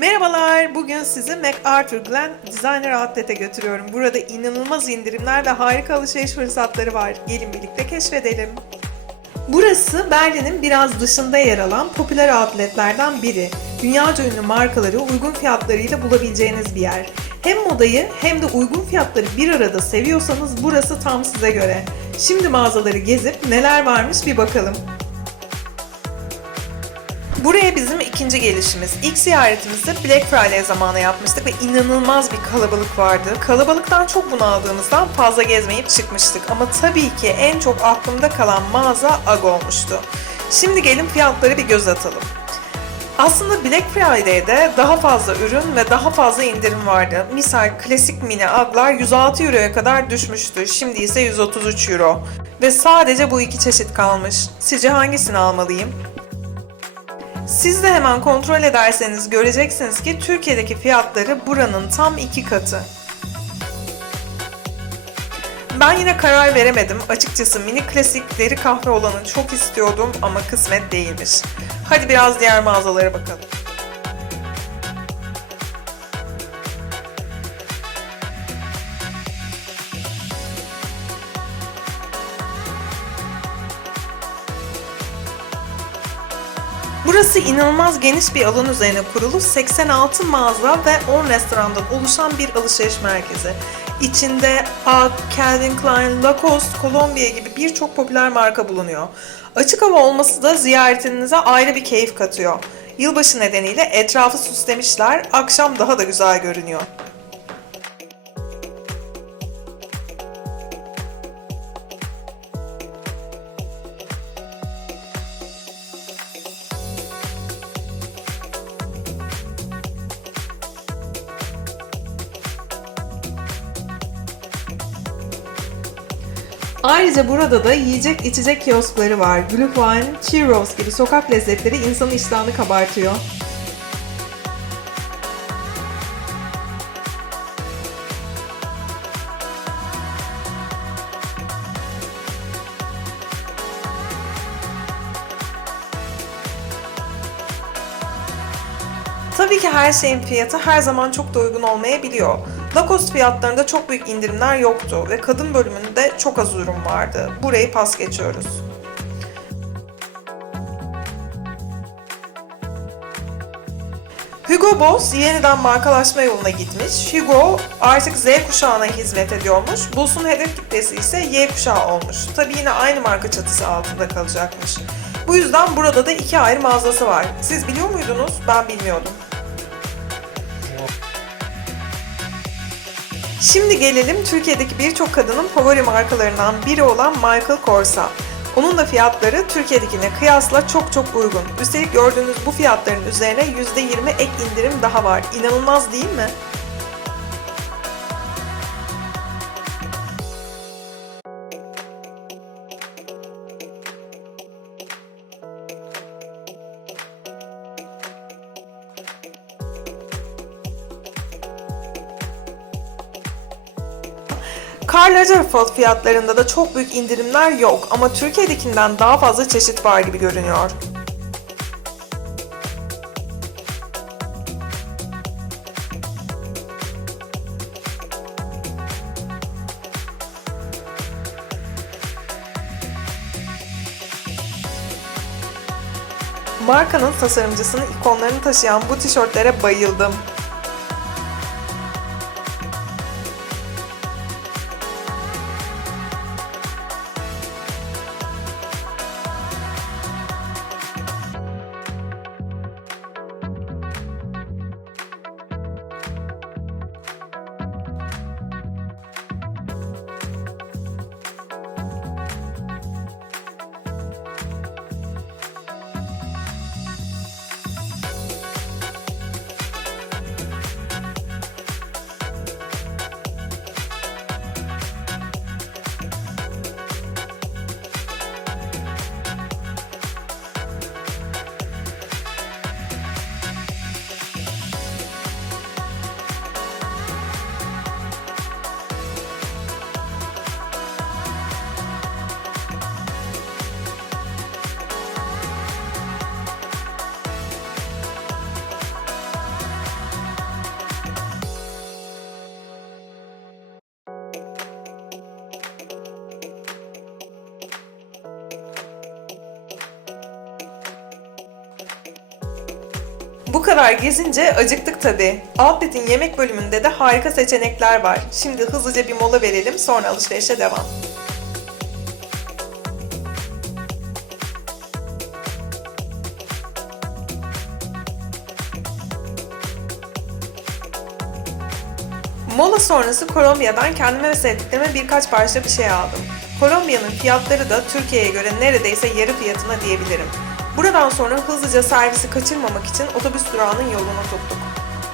Merhabalar, bugün sizi MacArthur Glen Designer Outlet'e götürüyorum. Burada inanılmaz indirimler ve harika alışveriş fırsatları var. Gelin birlikte keşfedelim. Burası Berlin'in biraz dışında yer alan popüler outletlerden biri. Dünyaca ünlü markaları uygun fiyatlarıyla bulabileceğiniz bir yer. Hem modayı hem de uygun fiyatları bir arada seviyorsanız burası tam size göre. Şimdi mağazaları gezip neler varmış bir bakalım. Buraya bizim ikinci gelişimiz. İlk ziyaretimizi Black Friday zamanı yapmıştık ve inanılmaz bir kalabalık vardı. Kalabalıktan çok bunaldığımızdan fazla gezmeyip çıkmıştık. Ama tabii ki en çok aklımda kalan mağaza AG olmuştu. Şimdi gelin fiyatları bir göz atalım. Aslında Black Friday'de daha fazla ürün ve daha fazla indirim vardı. Misal klasik mini aglar 106 Euro'ya kadar düşmüştü. Şimdi ise 133 Euro. Ve sadece bu iki çeşit kalmış. Sizce hangisini almalıyım? Siz de hemen kontrol ederseniz göreceksiniz ki Türkiye'deki fiyatları buranın tam iki katı. Ben yine karar veremedim. Açıkçası mini klasik deri kahve olanı çok istiyordum ama kısmet değilmiş. Hadi biraz diğer mağazalara bakalım. Burası inanılmaz geniş bir alan üzerine kurulu 86 mağaza ve 10 restorandan oluşan bir alışveriş merkezi. İçinde AG, Calvin Klein, Lacoste, Columbia gibi birçok popüler marka bulunuyor. Açık hava olması da ziyaretinize ayrı bir keyif katıyor. Yılbaşı nedeniyle etrafı süslemişler, akşam daha da güzel görünüyor. Ayrıca burada da yiyecek içecek kioskları var. Glühwein, Cheeros gibi sokak lezzetleri insanın iştahını kabartıyor. Tabii ki her şeyin fiyatı her zaman çok da uygun olmayabiliyor. Lacoste fiyatlarında çok büyük indirimler yoktu ve kadın bölümünde çok az ürün vardı. Burayı pas geçiyoruz. Hugo Boss yeniden markalaşma yoluna gitmiş. Hugo artık Z kuşağına hizmet ediyormuş. Boss'un hedef kitlesi ise Y kuşağı olmuş. Tabii yine aynı marka çatısı altında kalacakmış. Bu yüzden burada da iki ayrı mağazası var. Siz biliyor muydunuz? Ben bilmiyordum. Şimdi gelelim Türkiye'deki birçok kadının favori markalarından biri olan Michael Korsa. Onun da fiyatları Türkiye'dekine kıyasla çok çok uygun. Üstelik gördüğünüz bu fiyatların üzerine %20 ek indirim daha var. İnanılmaz değil mi? Karl Lagerfeld fiyatlarında da çok büyük indirimler yok ama Türkiye'dekinden daha fazla çeşit var gibi görünüyor. Markanın tasarımcısının ikonlarını taşıyan bu tişörtlere bayıldım. Bu kadar gezince acıktık tabi. Outlet'in yemek bölümünde de harika seçenekler var. Şimdi hızlıca bir mola verelim sonra alışverişe devam. Mola sonrası Kolombiya'dan kendime ve sevdiklerime birkaç parça bir şey aldım. Kolombiya'nın fiyatları da Türkiye'ye göre neredeyse yarı fiyatına diyebilirim. Buradan sonra hızlıca servisi kaçırmamak için otobüs durağının yolunu tuttuk.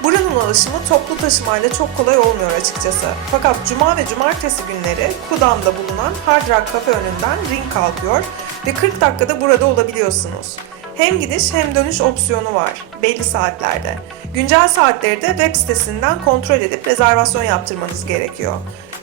Buranın ulaşımı toplu taşımayla çok kolay olmuyor açıkçası. Fakat cuma ve cumartesi günleri Kudam'da bulunan Hard Rock Cafe önünden ring kalkıyor ve 40 dakikada burada olabiliyorsunuz. Hem gidiş hem dönüş opsiyonu var belli saatlerde. Güncel saatleri de web sitesinden kontrol edip rezervasyon yaptırmanız gerekiyor.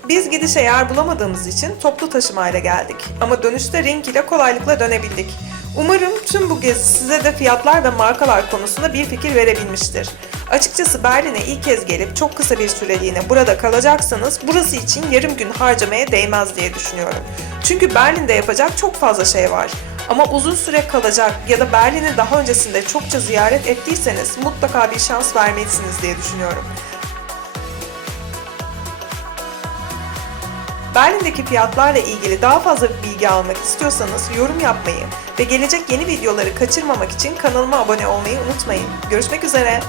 Biz gidişe yer bulamadığımız için toplu taşımayla geldik ama dönüşte ring ile kolaylıkla dönebildik. Umarım tüm bu gezi size de fiyatlar ve markalar konusunda bir fikir verebilmiştir. Açıkçası Berlin'e ilk kez gelip çok kısa bir süreliğine burada kalacaksanız burası için yarım gün harcamaya değmez diye düşünüyorum. Çünkü Berlin'de yapacak çok fazla şey var. Ama uzun süre kalacak ya da Berlin'i daha öncesinde çokça ziyaret ettiyseniz mutlaka bir şans vermelisiniz diye düşünüyorum. Berlin'deki fiyatlarla ilgili daha fazla bilgi almak istiyorsanız yorum yapmayı ve gelecek yeni videoları kaçırmamak için kanalıma abone olmayı unutmayın. Görüşmek üzere.